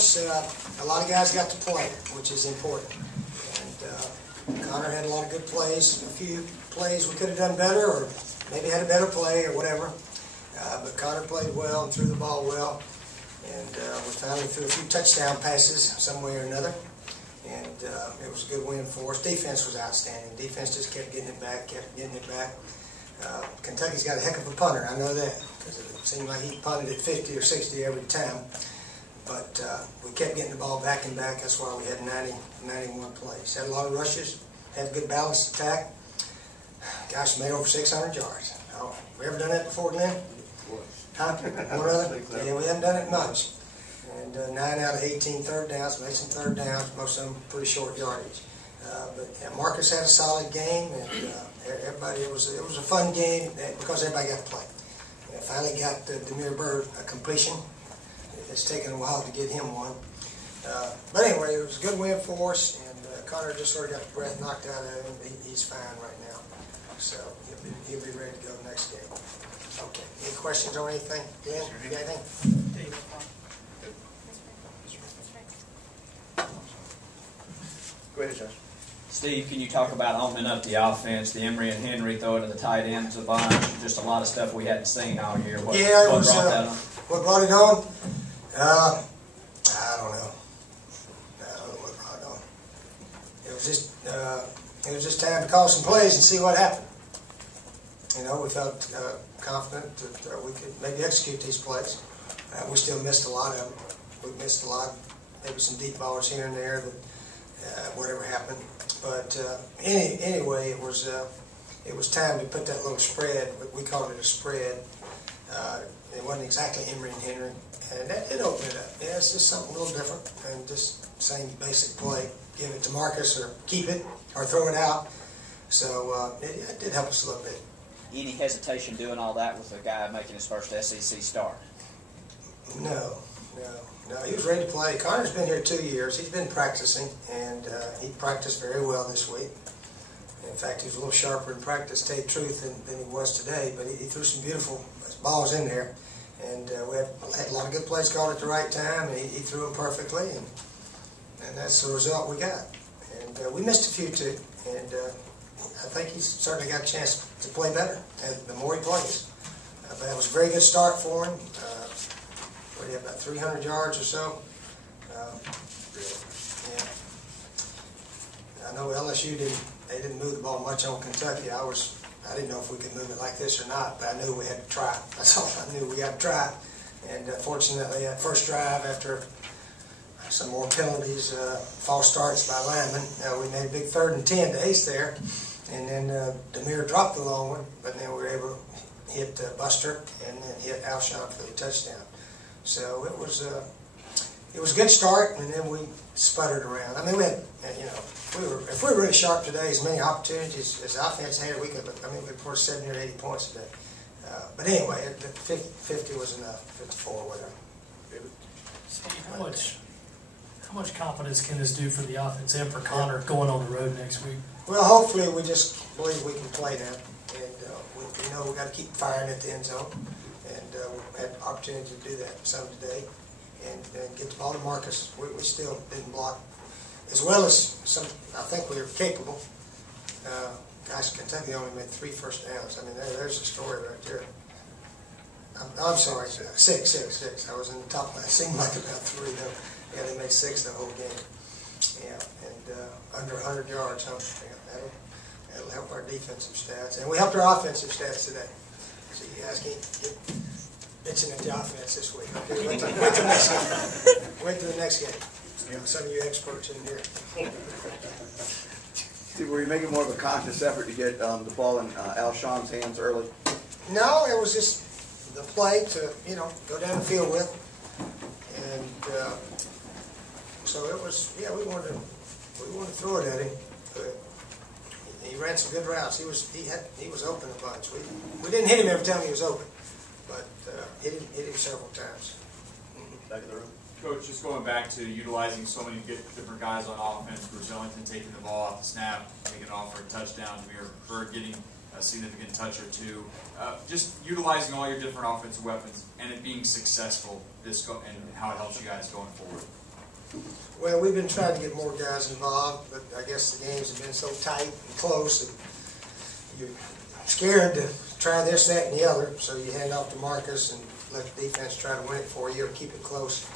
force, a lot of guys got to play, which is important. And Connor had a lot of good plays. A few plays we could have done better, or maybe had a better play, or whatever. But Connor played well and threw the ball well. And we finally threw a few touchdown passes some way or another. And it was a good win for us. Defense was outstanding. Defense just kept getting it back, Kentucky's got a heck of a punter, I know that, because it seemed like he punted at 50 or 60 every time. But we kept getting the ball back and back. That's why we had 91 plays. Had a lot of rushes, had a good balanced attack. Gosh, made over 600 yards. Oh, we ever done that before, Glenn? Huh? One other? Yeah, we haven't done it much. And 9 out of 18 third downs, made some third downs, most of them pretty short yardage. But yeah, Marcus had a solid game, and everybody, it was a fun game because everybody got to play. And finally got Demir Bird a completion. It's taken a while to get him one. But anyway, it was a good win for us, and Connor just sort of got the breath knocked out of him. He's fine right now. So he'll be ready to go next game. Okay. Any questions on anything? Dan, you got anything? Go ahead, Josh. Steve, can you talk about opening up the offense, the Emory and Henry throwing to the tight ends a bunch, just a lot of stuff we hadn't seen all year? What brought that on? What brought it on? I don't know. I don't know what brought it on. It was just time to call some plays and see what happened. You know, we felt confident that we could maybe execute these plays. We still missed a lot of them. We missed a lot, maybe some deep balls here and there that whatever happened. But anyway, it was time to put that little spread. We called it a spread. It wasn't exactly Emory and Henry, and that did open it up. Yeah, it's just something a little different, and just same basic play. Give it to Marcus, or keep it, or throw it out. So it did help us a little bit. Any hesitation doing all that with a guy making his first SEC start? No. He was ready to play. Connor's been here 2 years. He's been practicing, and he practiced very well this week. In fact, he was a little sharper in practice, to tell you the truth, than he was today. But he threw some beautiful balls in there, and we had a lot of good plays called at the right time, and he threw them perfectly, and that's the result we got. And we missed a few too, and I think he's certainly got a chance to play better the more he plays. But that was a very good start for him. What do you have, about 300 yards or so? Yeah. I know LSU didn't move the ball much on Kentucky. I didn't know if we could move it like this or not, but I knew we had to try. That's all I knew. We got to try. And fortunately, that first drive, after some more penalties, false starts by linemen, we made a big 3rd and 10 to ace there. And then Demir dropped the long one, but then we were able to hit Buster and then hit Alshon for the touchdown. So it was a good start, and then we sputtered around. I mean, we had, if we were really sharp today, as many opportunities as the offense had, we could score 70 or 80 points today. But anyway, 50 was enough, 54 or whatever. Steve, how much confidence can this do for the offense and for Connor going on the road next week? Well, hopefully we just believe we can play now, and we know we got to keep firing at the end zone. And we had the opportunity to do that some today, and get the ball to Marcus. We still didn't block as well as some. I think we were capable. Gosh, Kentucky only made 3 first downs. I mean, there's a story right there. I'm sorry, 6. I was in the top. It seemed like about 3 though. Yeah, they made 6 the whole game. Yeah, and under 100 yards. Huh? Yeah, that'll help our defensive stats, and we helped our offensive stats today. So you guys can't get bitching at the offense this week. Okay, wait till the next game. Wait till the next game. Some of you experts in here. Steve, were you making more of a conscious effort to get the ball in Alshon's hands early? No, it was just the play to go down the field with, and so it was. Yeah, we wanted to throw it at him. But he ran some good routes. He was open a bunch. We didn't hit him every time he was open, but hit him several times. Back in the room. Coach, just going back to utilizing so many different guys on offense, Bruce Ellington taking the ball off the snap, taking it off for a touchdown, Demir Bird getting a significant touch or two. Just utilizing all your different offensive weapons and it being successful and how it helps you guys going forward. Well, we've been trying to get more guys involved, but I guess the games have been so tight and close that you're scared to try this, that, and the other, so you hand off to Marcus and let the defense try to win it for you or keep it close.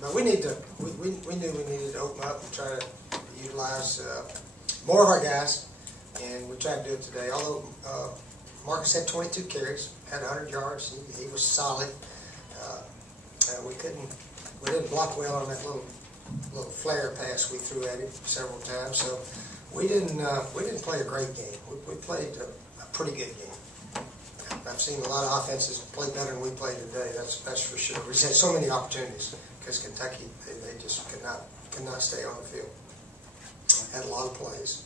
But we need to, we knew we needed to open up and try to utilize more of our guys, and we tried to do it today. Although Marcus had 22 carries, had 100 yards, he was solid. We didn't block well on that little flare pass we threw at him several times. So we didn't play a great game. We played a pretty good game. I've seen a lot of offenses play better than we played today. That's for sure. We just had so many opportunities because Kentucky they just could not stay on the field. Had a lot of plays.